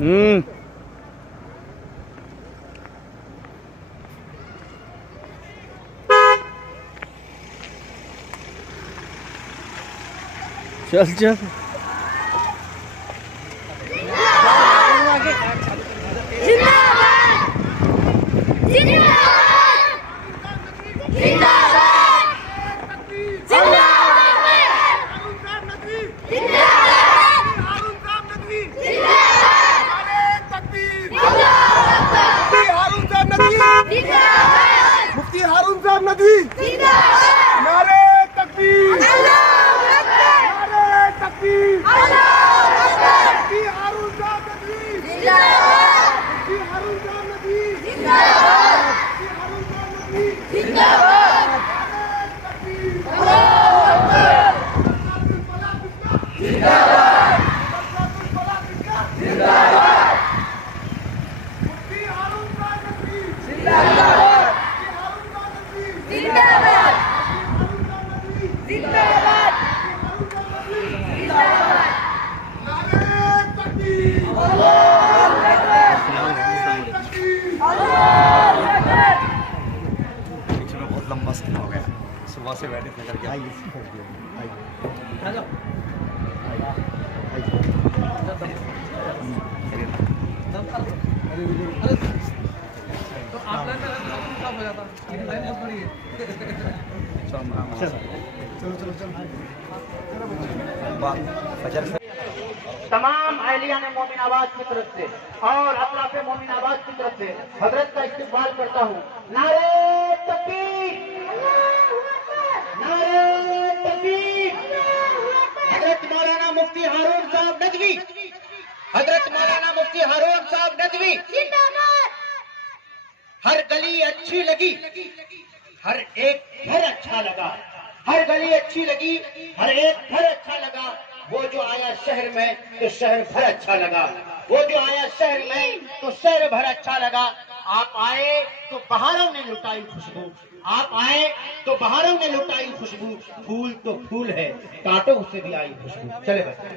चल चल मुफ्ती हारून साहब नदवी नारे तकबीर, नारे तकबीर, मुफ्ती हारून साहब नदवी, मुफ्ती हारून साहब नदवी, मुफ्ती हारून साहब नदवी, जिंदाबाद, नारे तकबीर, अल्लाहू अकबर, जिंदाबाद, जिंदाबाद, मुफ्ती हारून साहब नदवी, जिंदाबाद, जिंदाबाद, जिंदाबाद, जिंदाबाद, नारे तकबीर, अल्लाहू अकबर, नारे तकबीर, अल्लाहू अकबर। पीछे में बहुत लंबा समय हो गया, सुबह से बैठे थे करके आइए तमाम अहलियान मोमिनाबाद की तरफ से और अतराफ मोमिनाबाद की तरफ से हजरत का इस्तेकबाल करता हूँ। नारे तकबीर, नारे तकबीर। हजरत मौलाना मुफ्ती हारून साहब नदवी, हजरत मौलाना मुफ्ती हारून साहब नदवी जिंदाबाद। हर गली अच्छी लगी, हर एक घर अच्छा लगा, हर गली अच्छी लगी, हर एक घर अच्छा लगा। वो जो आया शहर में तो शहर भर अच्छा लगा, वो जो आया शहर में तो शहर भर अच्छा लगा। आप आए तो बहारों ने लुटाई खुशबू, आप आए तो बहारों ने लुटाई खुशबू। फूल तो फूल है, कांटों से भी आई खुशबू। चले बच्चे।